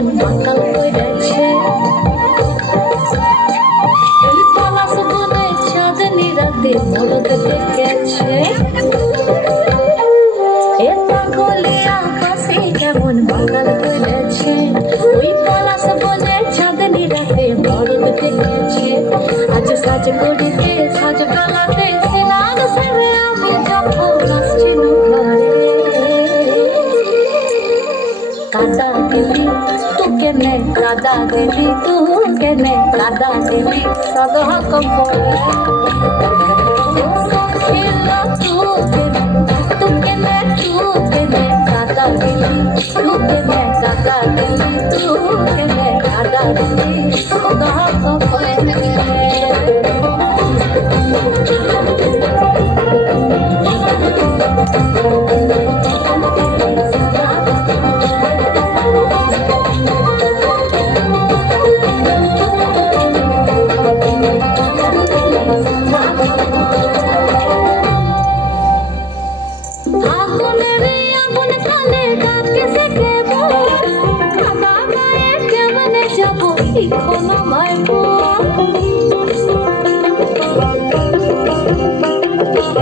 কেমন পাতাল কইরাছে এই পলাশ বনে চাঁদনি রাতে মরদ ডেকেছে এ পাগলিয়া হাসি কেমন পাতাল কইরাছে ওই পলাশ বনে চাঁদনি রাতে মরদ ডেকেছে আজ সাজ করিতে সাজ বেলাতে সিনার সেরে আমি যখন আসছি ঘরে কাদা দিলি তু কেনে কাদা দিলি তু কেনে কাদা দিলি সদহ কপড়ে তু কেনে কাদা দিলি তু কেনে কাদা দিলি তু কেনে কাদা দিলি সদহ কপড়ে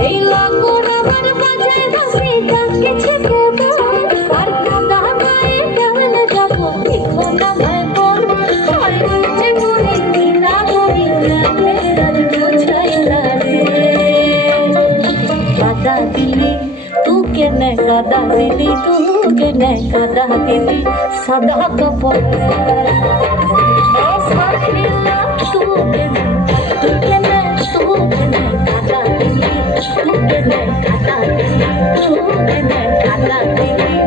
এই লাগর আমার বাজায় বাসি ডাকে ছেকে আর কাদা গায়ে কেমন যাব এখন আমায় বল আর নিচে করে দিনা করি আর বুঝাইলা রে কাদা দিলি তু কেনে কাদা দিলি তু কেনে কাদা দিলি সাদা কাপড়ে তু কেনে কাদা দিলি তু কেনে কাদা দিলি